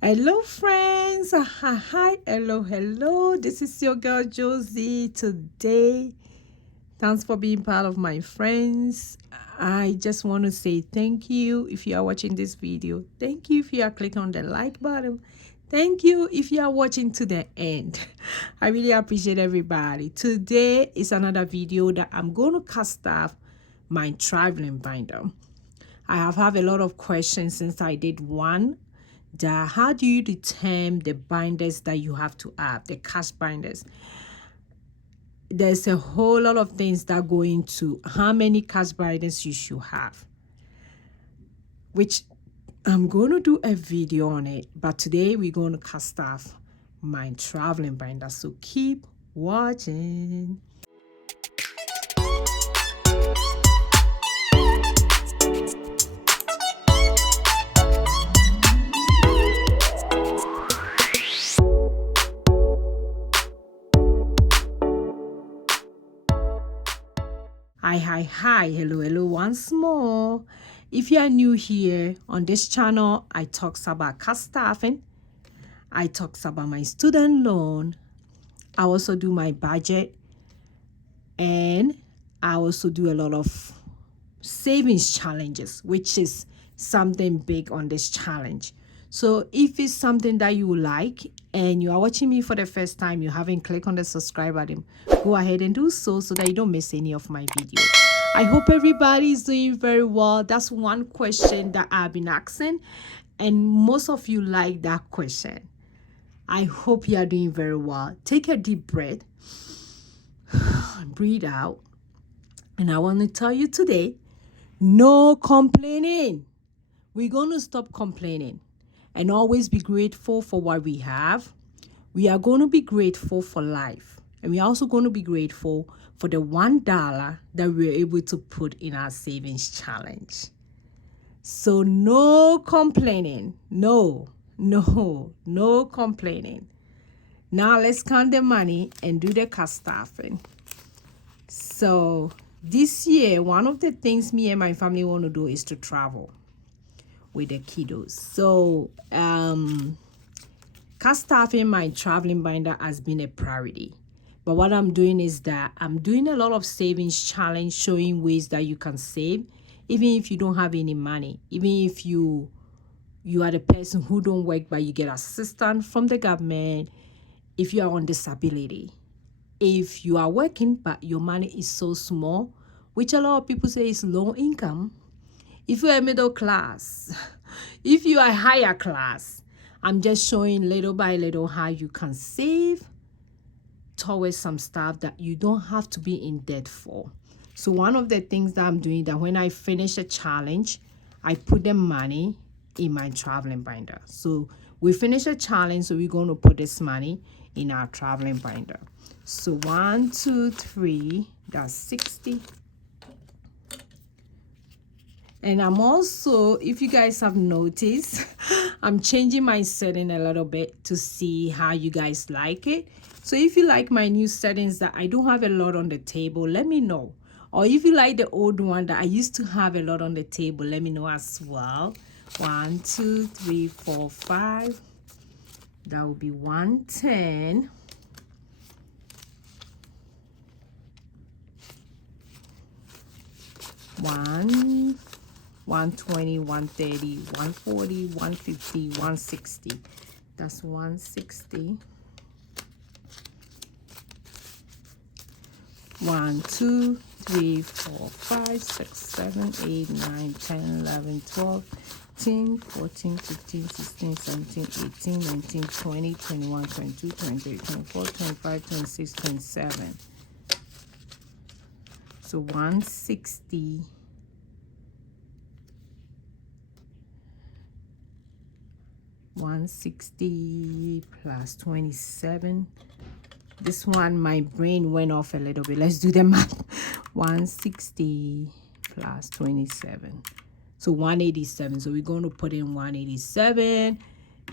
Hello friends, hi, hello, this is your girl Josy. Today, thanks for being part of my friends. I just want to say thank you if you are watching this video. Thank you if you are clicking on the like button. Thank you if you are watching to the end. I really appreciate everybody. Today is another video that I'm going to cast off my traveling binder. I have had a lot of questions since I did one. How do you determine the binders that you have to have, the cash binders? There's a whole lot of things that go into how many cash binders you should have, which I'm going to do a video on it. But today we're going to cast off my traveling binder. So keep watching. Hi, hello once more. If you are new here on this channel, I talk about cash staffing. I talk about my student loan. I also do my budget, and I also do a lot of savings challenges, which is something big on this challenge. So if it's something that you like and you are watching me for the first time, you haven't clicked on the subscribe button, go ahead and do so that you don't miss any of my videos. I hope everybody is doing very well. That's one question that I've been asking, and most of you like that question. I hope you are doing very well. Take a deep breath, breathe out, and I want to tell you today, no complaining. We're going to stop complaining and always be grateful for what we have. We are going to be grateful for life. And we're also going to be grateful for the $1 that we were able to put in our savings challenge. So no complaining. No complaining. Now let's count the money and do the cash staffing. So this year, one of the things me and my family want to do is to travel with the kiddos. So cash staffing my traveling binder has been a priority. But what I'm doing is that I'm doing a lot of savings challenge, showing ways that you can save, even if you don't have any money, even if you are the person who don't work but you get assistance from the government, if you are on disability, if you are working but your money is so small, which a lot of people say is low income. If you are middle class, if you are higher class, I'm just showing little by little how you can save towards some stuff that you don't have to be in debt for. So one of the things that I'm doing, that when I finish a challenge, I put the money in my traveling binder. So we finish a challenge, so we're going to put this money in our traveling binder. So 1, 2, 3, that's 60. And I'm also, if you guys have noticed, I'm changing my setting a little bit to see how you guys like it. So if you like my new settings that I don't have a lot on the table, let me know. Or if you like the old one that I used to have a lot on the table, let me know as well. 1, 2, 3, 4, 5. That would be 110. 120, 130, 140, 150, 160. That's 160. 1, 2, 3, 4, 5, 6, 7, 8, 9, 10, 11, 12, 13, 14, 15, 16, 17, 18, 19, 20, 21, 22, 23, 24, 25, 26, 27. So 160. 160 plus 27. This one, my brain went off a little bit. Let's do the math. 160 plus 27. So 187. So we're going to put in 187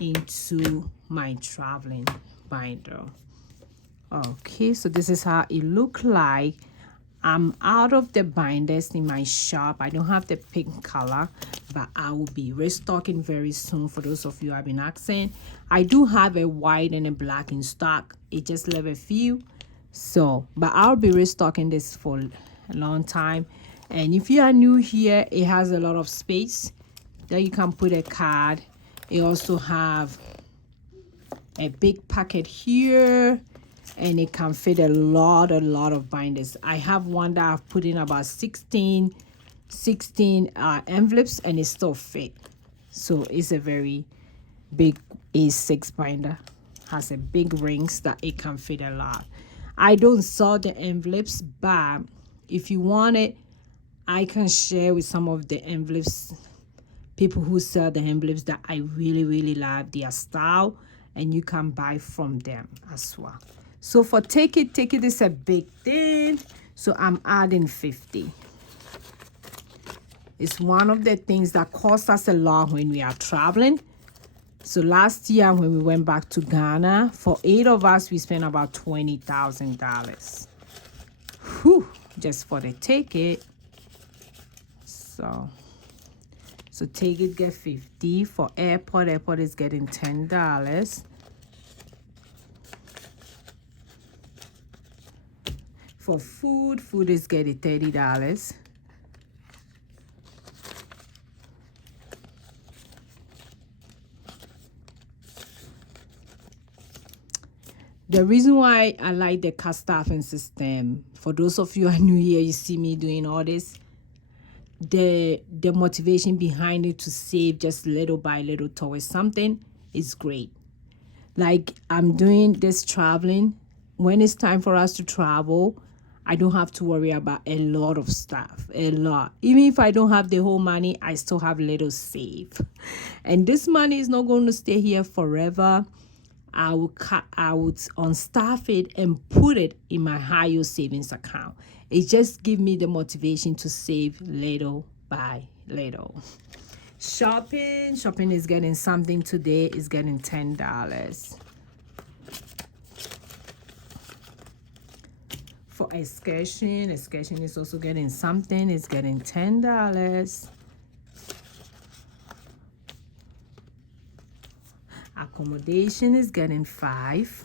into my traveling binder. Okay, so this is how it look like I'm out of the binders in my shop. I don't have the pink color, but I will be restocking very soon. For those of you who have been asking, I do have a white and a black in stock. It just left a few, so but I'll be restocking this for a long time. And if you are new here, it has a lot of space that you can put a card. It also have a big packet here, and it can fit a lot of binders. I have one that I've put in about 16 envelopes, and it still fit. So it's a very big A6 binder. Has a big rings that it can fit a lot. I don't sell the envelopes, but if you want it, I can share with some of the envelopes, people who sell the envelopes that I really love their style, and you can buy from them as well. So for take it is a big thing, so I'm adding 50. It's one of the things that costs us a lot when we are traveling. So last year when we went back to Ghana, for 8 of us, we spent about $20,000. Whew, just for the ticket. So take it, get 50. For airport is getting $10. For food is getting $30. The reason why I like the card staffing system, for those of you who are new here, you see me doing all this, the motivation behind it to save just little by little towards something is great. Like I'm doing this traveling. When it's time for us to travel, I don't have to worry about a lot of stuff, a lot. Even if I don't have the whole money, I still have little saved. And this money is not going to stay here forever. I would unstaff it and put it in my high yield savings account. It just gives me the motivation to save little by little. Shopping is getting something today. Is getting $10. For excursion is also getting something. It's getting $10. Accommodation is getting $5.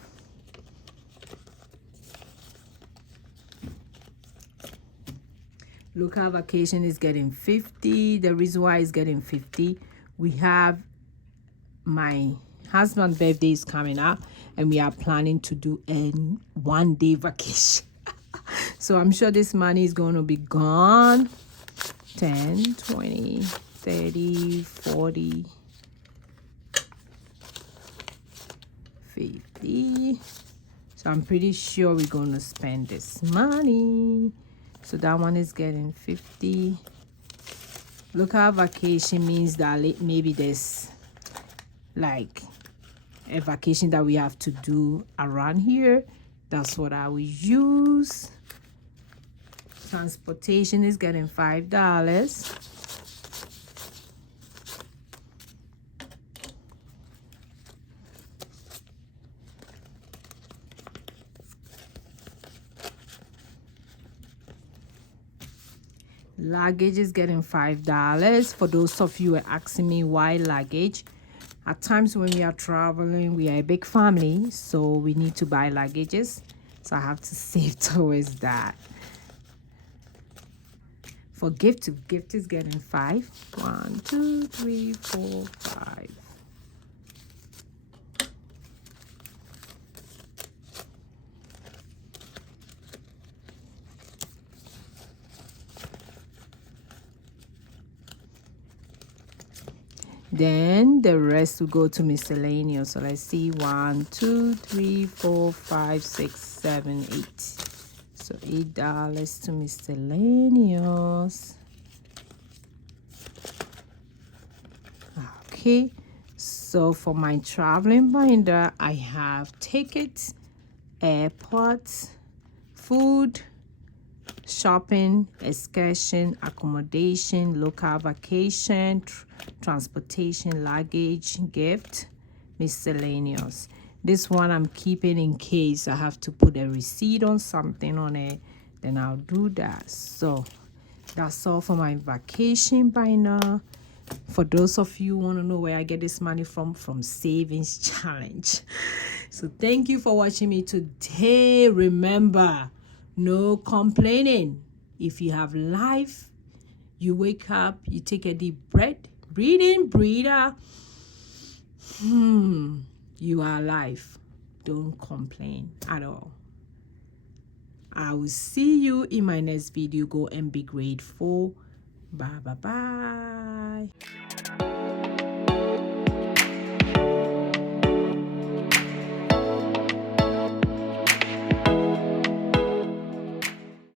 Local vacation is getting $50. The reason why it's getting $50, we have my husband's birthday is coming up, and we are planning to do a one-day vacation. So I'm sure this money is going to be gone. 10, 20, 30, 40, 50. So I'm pretty sure we're going to spend this money. So that one is getting 50. Local vacation means that maybe there's like a vacation that we have to do around here. That's what I will use. Transportation is getting $5. Luggage is getting $5. For those of you who are asking me why luggage, at times when we are traveling, we are a big family, so we need to buy luggages. So I have to save towards that. For gift is getting 5. 1, 2, 3, 4, 5. Then the rest will go to miscellaneous. So let's see, 1, 2, 3, 4, 5, 6, 7, 8. So $8 to miscellaneous. Okay, so for my traveling binder, I have tickets, airports, food, shopping, excursion, accommodation, local vacation, transportation, luggage, gift, miscellaneous. This one I'm keeping in case I have to put a receipt on something on it then I'll do that. So that's all for my vacation binder. For those of you who want to know where I get this money from savings challenge. So thank you for watching me today. Remember, no complaining. If you have life, you wake up, you take a deep breath, breathe in, breathe out. You are alive. Don't complain at all. I will see you in my next video. Go and be grateful. Bye bye bye.